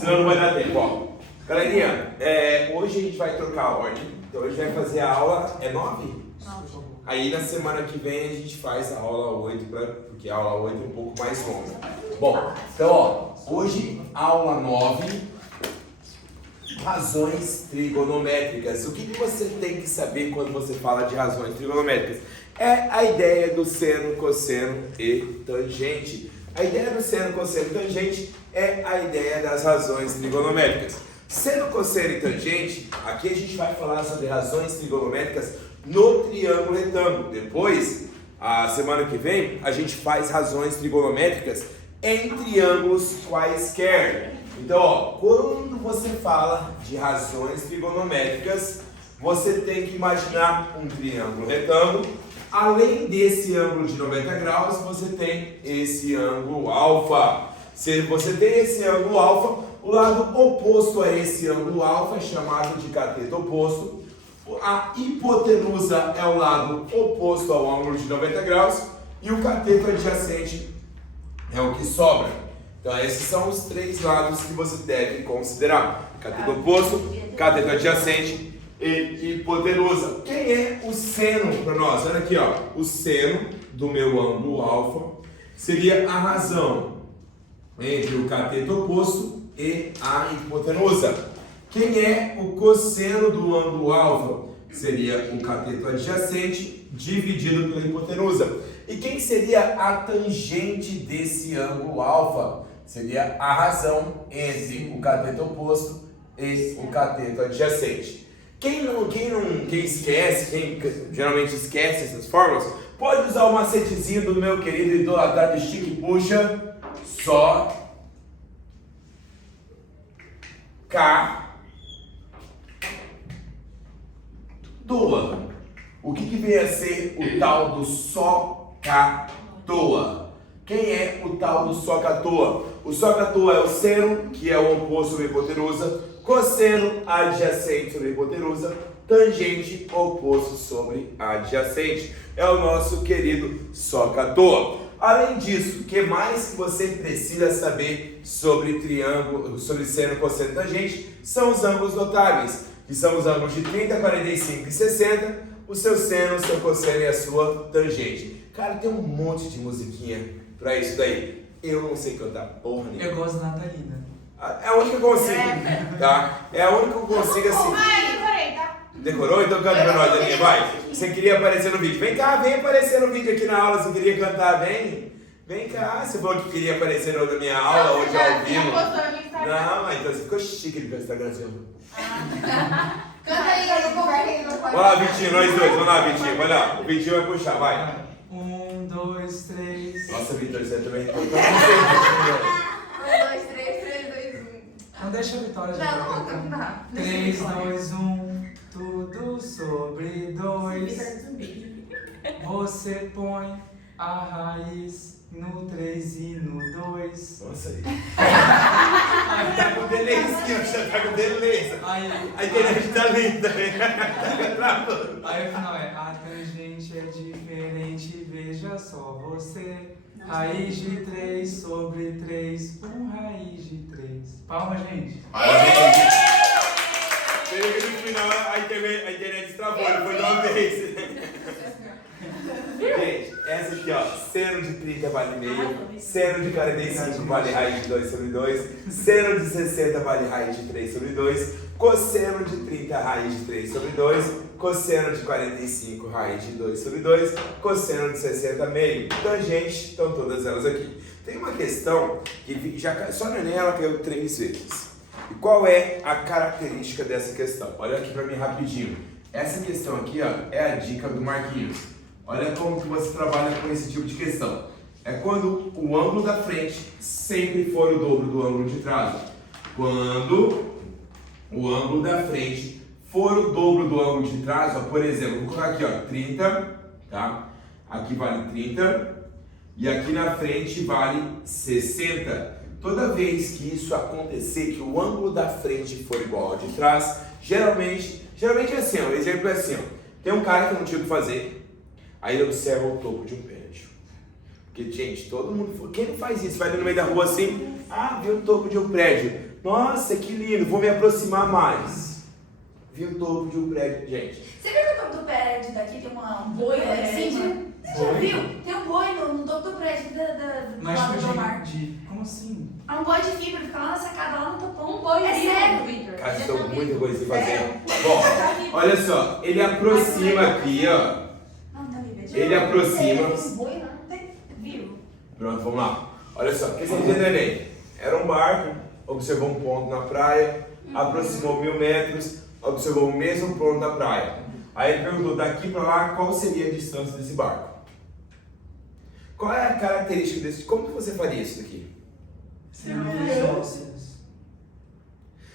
Senão não vai dar tempo, ó. Galerinha, hoje a gente vai trocar a ordem. Então hoje vai fazer a aula, 9? Aí na semana que vem a gente faz a aula 8, porque a aula 8 é um pouco mais longa. Bom, então ó, hoje aula 9, razões trigonométricas. O que você tem que saber quando você fala de razões trigonométricas? É a ideia do seno, cosseno e tangente. A ideia do seno, cosseno e tangente é a ideia das razões trigonométricas. Seno, cosseno e tangente, aqui a gente vai falar sobre razões trigonométricas no triângulo retângulo. Depois, a semana que vem, a gente faz razões trigonométricas em triângulos quaisquer. Então, ó, quando você fala de razões trigonométricas, você tem que imaginar um triângulo retângulo. Além desse ângulo de 90 graus, você tem esse ângulo alfa. Se você tem esse ângulo alfa, o lado oposto a esse ângulo alfa é chamado de cateto oposto. A hipotenusa é o lado oposto ao ângulo de 90 graus e o cateto adjacente é o que sobra. Então esses são os três lados que você deve considerar: cateto oposto, cateto adjacente e hipotenusa. Quem é o seno para nós? Olha aqui, ó. O seno do meu ângulo alfa seria a razão entre o cateto oposto e a hipotenusa. Quem é o cosseno do ângulo alfa? Seria o cateto adjacente dividido pela hipotenusa. E quem seria a tangente desse ângulo alfa? Seria a razão entre o cateto oposto e o cateto adjacente. Quem esquece, quem geralmente esquece essas fórmulas, pode usar o macetezinho do meu querido idolatrado estica e puxa. Só K toa. O que vem a ser o tal do só K toa? Quem é o tal do só K toa? O só K toa é o seno, que é o oposto da hipotenusa, cosseno adjacente sobre a hipotenusa, tangente oposto sobre a adjacente. É o nosso querido só K toa. Além disso, o que mais você precisa saber sobre triângulo, sobre seno, cosseno e tangente são os ângulos notáveis, que são os ângulos de 30, 45 e 60, o seu seno, o seu cosseno e a sua tangente. Cara, tem um monte de musiquinha pra isso daí. Eu não sei cantar porra nenhuma. Eu gosto da Natalina. É a única que eu consigo, tá? É a única que eu consigo assim. Decorei, tá? Decorou? Então canta pra nós, Aninha, vai. Você queria aparecer no vídeo. Vem cá, vem aparecer no vídeo aqui na aula. Você queria cantar, vem. Vem cá. Você falou que queria aparecer na minha aula hoje ao vivo. Não, então você ficou chique de Instagramzinho. Canta aí, eu não concordo. Vai lá, Vitinho, nós dois. Vamos lá, Vitinho. Vai lá. O Vitinho vai puxar, vai. 1, 2, 3. Nossa, Vitor, você também. 1, 2, 3, 3, 2, 1. Não deixa a Vitória já. Não, vou cantar. 3, 2, 1. Tudo sobre 2. Você põe a raiz no 3 e no 2. Nossa, aí. Ai, tá com delícia, já tá com delícia. Aí A internet tá linda. Aí o final é: a tangente é diferente, veja só você. Raiz de 3 sobre 3, raiz de 3. Palma, gente. Pelo que no final a internet travou, não foi de uma vez. Gente, essa aqui, ó, seno de 30 vale meio, seno de 45 vale raiz de 2 sobre 2, seno de 60 vale raiz de 3 sobre 2, cosseno de 30 raiz de 3 sobre 2, cosseno de 45 raiz de 2 sobre 2, cosseno de 60 meio, tangente, estão todas elas aqui. Tem uma questão que já só no Enem ela caiu 3 vezes. E qual é a característica dessa questão? Olha aqui pra mim rapidinho. Essa questão aqui, ó, é a dica do Marquinhos. Olha como que você trabalha com esse tipo de questão. É quando o ângulo da frente sempre for o dobro do ângulo de trás. Quando o ângulo da frente for o dobro do ângulo de trás, ó, por exemplo, vou colocar aqui, ó, 30, tá? Aqui vale 30 e aqui na frente vale 60. Toda vez que isso acontecer, que o ângulo da frente for igual ao de trás, geralmente é assim, ó, o exemplo é assim, ó, tem um cara que não tinha o que fazer, aí ele observa o topo de um prédio. Porque, gente, todo mundo, quem não faz isso? Vai no meio da rua assim, viu o topo de um prédio. Nossa, que lindo, vou me aproximar mais. Vi o topo de um prédio, gente. Você viu que no topo do prédio daqui tem um boi lá em cima? Você já Boi? viu? Tem um boi no topo do prédio do Mas lado tipo do mar. como assim? É um boi de fibra, fica lá na sacada, lá no topão. Um boi É vivo, sério. Victor. Cara, Já estou tá muita vivo. coisa pra fazer. Sério? Bom, Tá vivo. olha só, ele aproxima aqui, ó. Não, tá vivo. Ele aproxima. Tem um boi lá, não tem vivo. Pronto, vamos lá. Olha só, o que você dizia do Enem? Era um barco, observou um ponto na praia, aproximou 1000 metros, observou o mesmo ponto na praia. Aí ele perguntou, daqui para lá, qual seria a distância desse barco? Qual é a característica desse? Como que você faria isso daqui?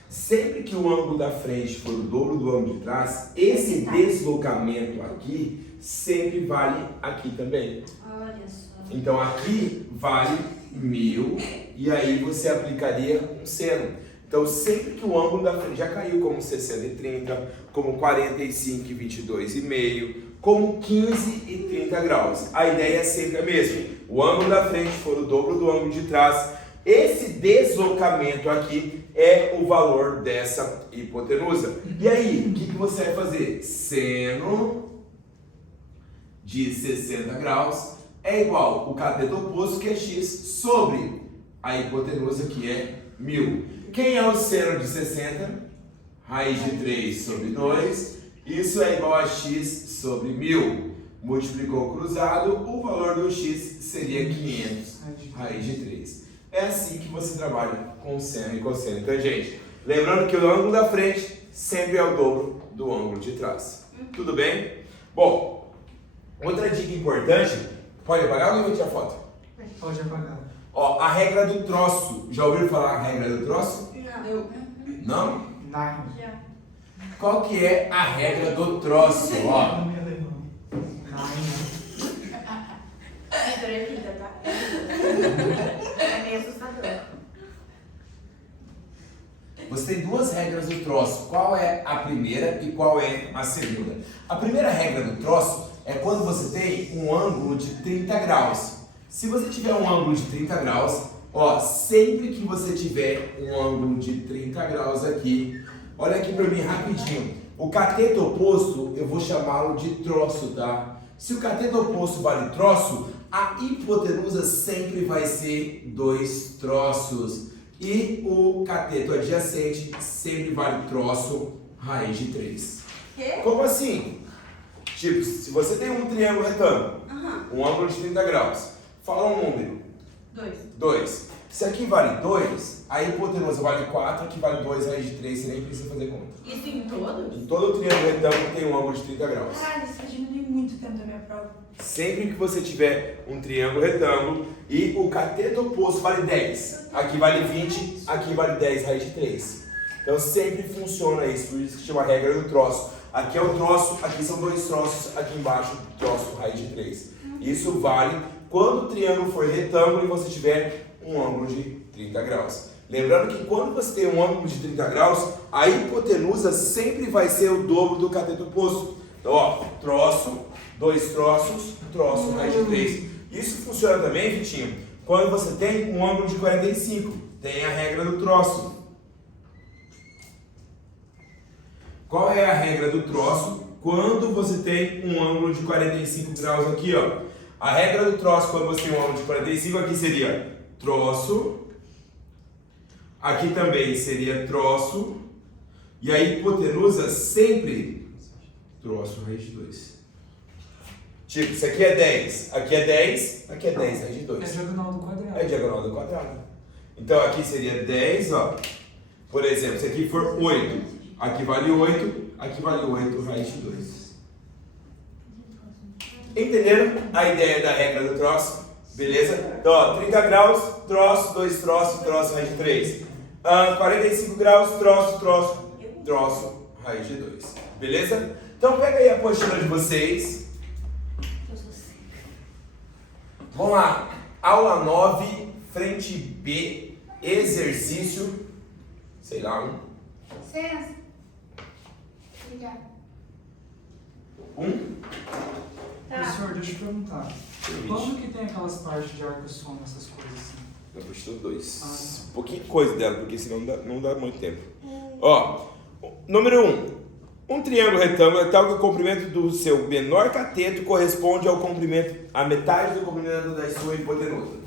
Sempre que o ângulo da frente for o dobro do ângulo de trás, esse deslocamento aqui sempre vale aqui também. Olha só. Então aqui vale 1000 e aí você aplicaria um seno. Então sempre que o ângulo da frente já caiu como 60 e 30, como 45 e 22,5, como 15 e 30 graus. A ideia é sempre a mesma. O ângulo da frente for o dobro do ângulo de trás. Esse deslocamento aqui é o valor dessa hipotenusa. E aí, o que você vai fazer? Seno de 60 graus é igual o cateto oposto, que é x, sobre a hipotenusa, que é 1000. Quem é o seno de 60? Raiz de 3 sobre 2. Isso é igual a x sobre 1000. Multiplicou cruzado, o valor do x seria 500 raiz de 3. É assim que você trabalha com seno e cosseno e tangente. Lembrando que o ângulo da frente sempre é o dobro do ângulo de trás. Tudo bem? Bom, outra dica importante. Pode apagar ou eu vou tirar foto? Pode apagar. Ó, a regra do troço. Já ouviram falar a regra do troço? Não. Não? Não. Já. Qual que é a regra do troço? Ó, Não me alemão. Vitor, evita, tá? É meio assustador. você tem duas regras do troço. Qual é a primeira e qual é a segunda? A primeira regra do troço é quando você tem um ângulo de 30 graus. Se você tiver um ângulo de 30 graus, ó, sempre que você tiver um ângulo de 30 graus aqui, olha aqui para mim rapidinho. O cateto oposto, eu vou chamá-lo de troço, tá? Se o cateto oposto vale troço, a hipotenusa sempre vai ser 2 troços. E o cateto adjacente sempre vale troço raiz de 3. Quê? Como assim? Tipo, se você tem um triângulo retângulo, um ângulo de 30 graus, fala um número. 2. Se aqui vale 2, a hipotenusa vale 4, aqui vale 2 raiz de 3, você nem precisa fazer conta. Isso em todos? Em todo o triângulo retângulo tem um ângulo de 30 graus. Caralho, isso vai diminuir muito o tempo da minha prova. Sempre que você tiver um triângulo retângulo e o cateto oposto vale 10, aqui vale 20, aqui vale 10 raiz de 3. Então sempre funciona isso, por isso que chama a regra do troço. Aqui é o troço, aqui são 2 troços, aqui embaixo troço raiz de 3. Isso vale quando o triângulo for retângulo e você tiver um ângulo de 30 graus. Lembrando que quando você tem um ângulo de 30 graus, a hipotenusa sempre vai ser o dobro do cateto oposto. Então, ó, troço, 2 troços, troço raiz de 3. Isso funciona também, Vitinho, quando você tem um ângulo de 45. Tem a regra do troço. Qual é a regra do troço quando você tem um ângulo de 45 graus aqui, ó? A regra do troço quando você tem um ângulo de 45 aqui seria troço. Aqui também seria troço. E a hipotenusa sempre troço raiz de 2. Tipo, isso aqui é 10, aqui é 10, aqui é 10 raiz de É 2. diagonal do quadrado. É diagonal do quadrado. Então aqui seria 10, ó. Por exemplo, se aqui for 8, aqui vale 8, aqui vale 8 raiz de 2. Entenderam a ideia da regra do troço? Beleza? Então, ó, 30 graus, troço, 2 troços, troço, raiz de 3. 45 graus, troço, troço, troço, raiz de 2. Beleza? Então pega aí a apostila de vocês. Vamos lá. Aula 9, frente B, exercício, sei lá, Licença. Obrigada. 1. Tá. Professor, deixa eu perguntar. Quando que tem aquelas partes de arco-soma, essas coisas assim? Na apostila 2. Um pouquinho de coisa dela, porque senão não dá muito tempo. Ó, número 1. Um triângulo retângulo é tal que o comprimento do seu menor cateto corresponde ao comprimento, a metade do comprimento da sua hipotenusa.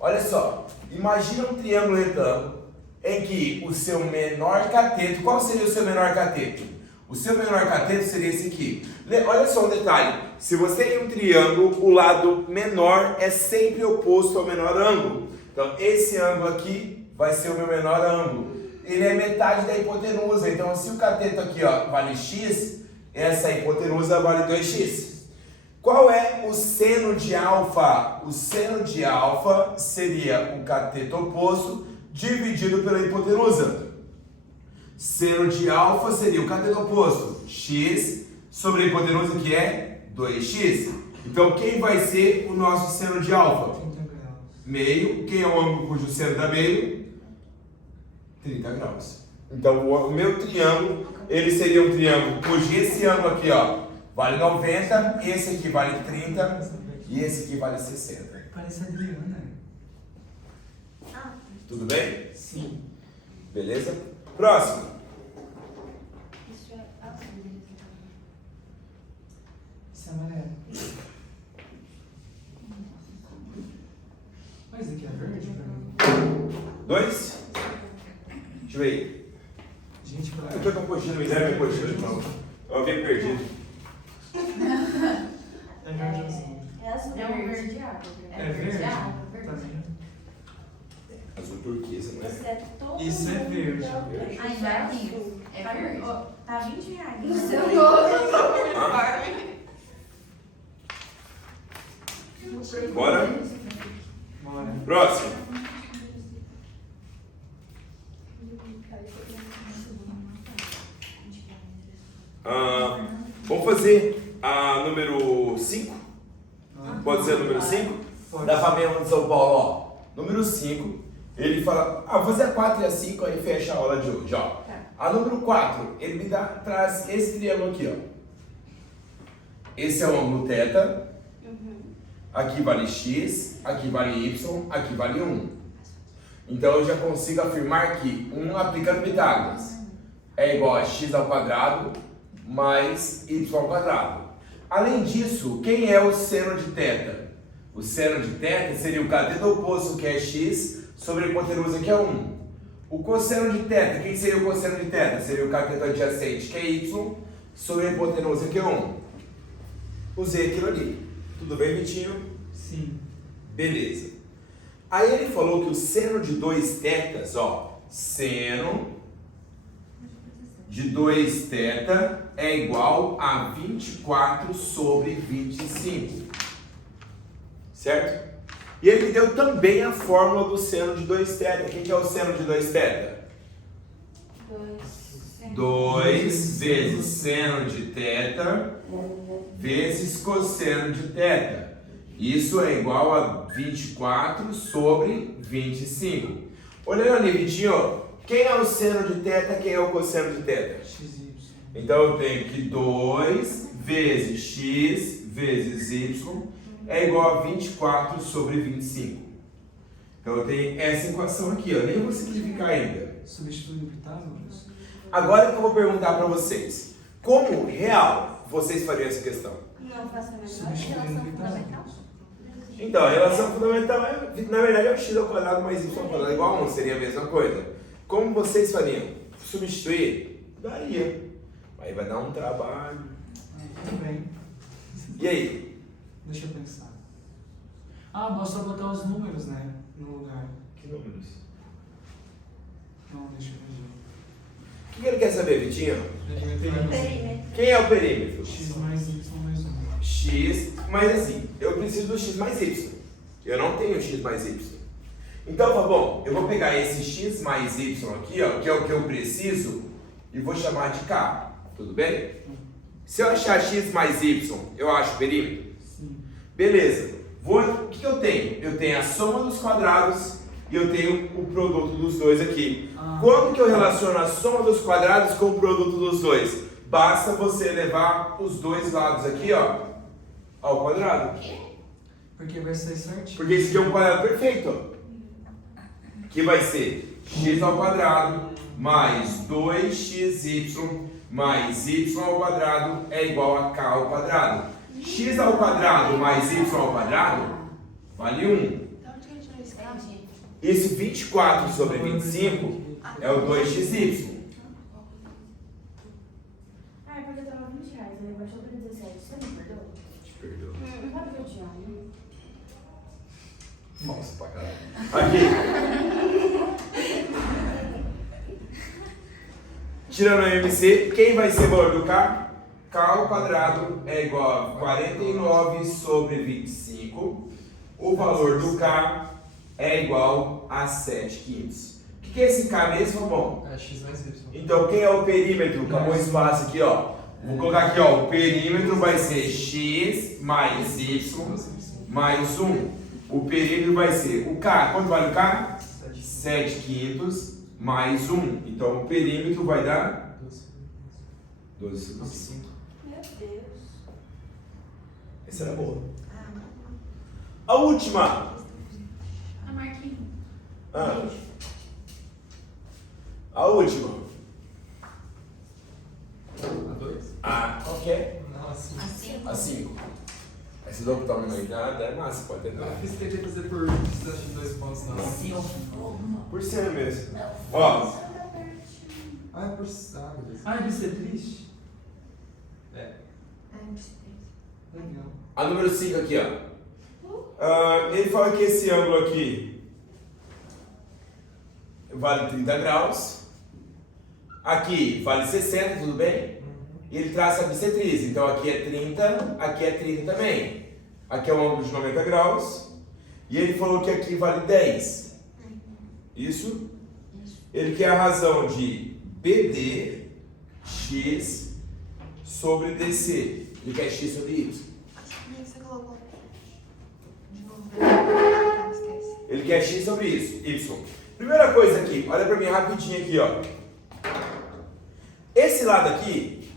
Olha só, imagina um triângulo retângulo em que o seu menor cateto, qual seria o seu menor cateto? O seu menor cateto seria esse aqui. Olha só um detalhe, se você tem um triângulo, o lado menor é sempre oposto ao menor ângulo. Então esse ângulo aqui vai ser o meu menor ângulo. Ele é metade da hipotenusa, então se o cateto aqui ó, vale x, essa hipotenusa vale 2x. Qual é o seno de alfa? O seno de alfa seria o cateto oposto dividido pela hipotenusa. Seno de alfa seria o cateto oposto, x sobre a hipotenusa que é 2x. Então quem vai ser o nosso seno de alfa? 30 graus. Meio, quem é o ângulo cujo seno dá meio? 30 graus. Então o meu triângulo, ele seria um triângulo cujo esse ângulo aqui ó, vale 90, esse aqui vale 30 e esse aqui vale 60. Parece a Adriana. Tudo bem? Sim. Beleza? Próximo. Isso é azul. Isso é amarelo. Mas aqui é verde pra mim. 2. Deixa eu ver. Gente, pra Eu tô com a apostila, me deve a apostila de novo. Eu havia perdido. É verde azul. É azul. É um verde água. É verde? água, Tá verde. vendo? Azul turquesa, não é? Esse é todo Isso é mundo verde. também. Ainda é aqui. É verde. Tá 20 reais. No seu nome. Bora? Bora. Próximo. Vamos fazer a número 5? Pode ser a número 5? Pode. Da Fabiana de São Paulo, ó. Número 5, ele fala, vou fazer a 4 e a 5, aí fecha a aula de hoje, ó. Tá. A número 4, ele traz esse triângulo aqui, ó. Esse é o ângulo θ, aqui vale x, aqui vale y, aqui vale 1. Então eu já consigo afirmar que 1 aplicando Pitágoras é igual a x ao quadrado mais y ao quadrado. Além disso, quem é o seno de θ? O seno de θ seria o cateto oposto, que é x, sobre a hipotenusa, que é 1. O cosseno de θ, quem seria o cosseno de θ? Seria o cateto adjacente, que é y, sobre a hipotenusa, que é 1. Usei aquilo ali. Tudo bem, Vitinho? Sim. Beleza. Aí ele falou que o seno de 2 θ, ó, seno de 2 θ é igual a 24 sobre 25. Certo? E ele me deu também a fórmula do seno de 2 θ. Quem que é o seno de 2 θ? 2 vezes seno de θ vezes cosseno de θ. Isso é igual a 24 sobre 25. Olhando ali, Vitinho, quem é o seno de θ, quem é o cosseno de θ? XY. Então eu tenho que 2 vezes x vezes y é igual a 24 sobre 25. Então eu tenho essa equação aqui, eu nem vou simplificar ainda. Substitui o Pitágoras? Agora que eu vou perguntar para vocês, como real vocês fariam essa questão? Não faço a menor Substituindo o relação Pitágoras. fundamental. Então, a relação fundamental na verdade é o x ao quadrado mais y ao quadrado igual a 1, seria a mesma coisa. Como vocês fariam? Substituir? Daria. Aí vai dar um trabalho. Tudo bem. E aí? Deixa eu pensar. Basta botar os números, né? No lugar. Que números? Não, deixa eu ver. O que ele quer saber, Vitinho? Perímetro. Quem é o perímetro? X mais Y mais 1. X, mas assim, eu preciso do x mais y. Eu não tenho x mais y. Então, tá bom, eu vou pegar esse x mais y aqui, ó, que é o que eu preciso, e vou chamar de k. Tudo bem? Se eu achar x mais y, eu acho o perímetro? Sim. Beleza. O que eu tenho? Eu tenho a soma dos quadrados e eu tenho o produto dos dois aqui. Como que eu relaciono a soma dos quadrados com o produto dos dois? Basta você levar os dois lados aqui, ó, ao quadrado. Porque vai ser certinho. Porque isso aqui é um quadrado perfeito, ó. que vai ser x ao quadrado mais 2xy mais y ao quadrado é igual a k ao quadrado. X ao quadrado mais y ao quadrado vale 1. Então, onde que a gente tirou isso? Entendi. Esse 24 sobre 25 é o 2xy. Ah, é porque eu tava R$20, aí baixou pra 17. Você me perdoa? Te perdoo. Não sabe que eu te amo. Nossa, pra caralho. Aqui. Tirando o MC, quem vai ser o valor do K? K ao quadrado é igual a 49 sobre 25. O valor do K é igual a 7 quintos. O que é esse K mesmo? Bom, É x mais y. então quem é o perímetro? Acabou o espaço aqui, ó. Vou colocar aqui, ó. O perímetro vai ser x mais y mais 1. O perímetro vai ser o K. Quanto vale o K? 7 quintos mais 1. Então o perímetro vai dar 12 sobre 5. Meu Deus. Essa era boa. A última. A Marquinhos. Ah, a última. A 2? A qual que é? Nossa. Assim. A 5. Aí você dá o tamanho aí, dá é massa, pode tentar. Eu fiz tentar fazer por distância de 2 pontos, não. Se eu for. Por cima mesmo. Ó, Ah, é por. Ah, beleza. Ah, é de ser triste? É. Legal. a número 5 aqui, ó. Ele fala que esse ângulo aqui vale 30 graus. Aqui vale 60, tudo bem? E ele traça a bissetriz. Então aqui é 30, aqui é 30 também. Aqui é um ângulo de 90 graus. E ele falou que aqui vale 10. Isso? Ele quer a razão de BD x sobre DC. Ele quer x sobre y. Você colocou. De novo. Esquece. Ele quer x sobre isso, y. Primeira coisa aqui, olha pra mim rapidinho aqui, ó. Esse lado aqui,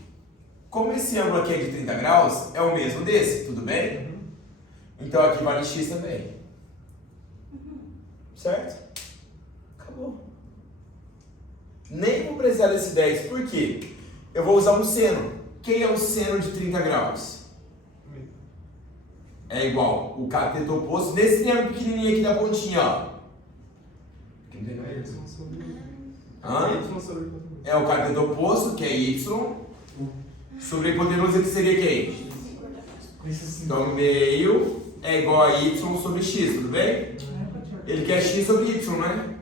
como esse ângulo aqui é de 30 graus, é o mesmo desse, tudo bem? Então aqui vale x também. Certo? Acabou. Nem vou precisar desse 10, por quê? Eu vou usar um seno. Quem é o seno de 30 graus? É igual o cateto oposto nesse triângulo pequenininho aqui da pontinha, ó. Entendeu? É y sobre. Hã? Y sobre quanto? É o cateto oposto, que é y, sobre a hipotenusa, que seria quem? Isso assim. Então, meio é igual a y sobre x, tudo bem? Ele quer x sobre y, né?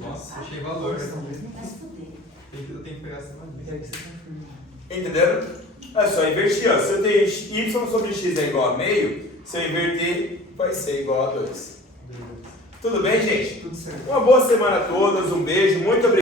Nossa, achei valor. Vai se fuder. Eu tenho que pegar essa maneira. Entenderam? É só invertir, ó. Se eu tenho y sobre x é igual a meio, se eu inverter, vai ser igual a 2. Tudo bem, gente? Tudo certo. Uma boa semana a todos, um beijo, muito obrigado.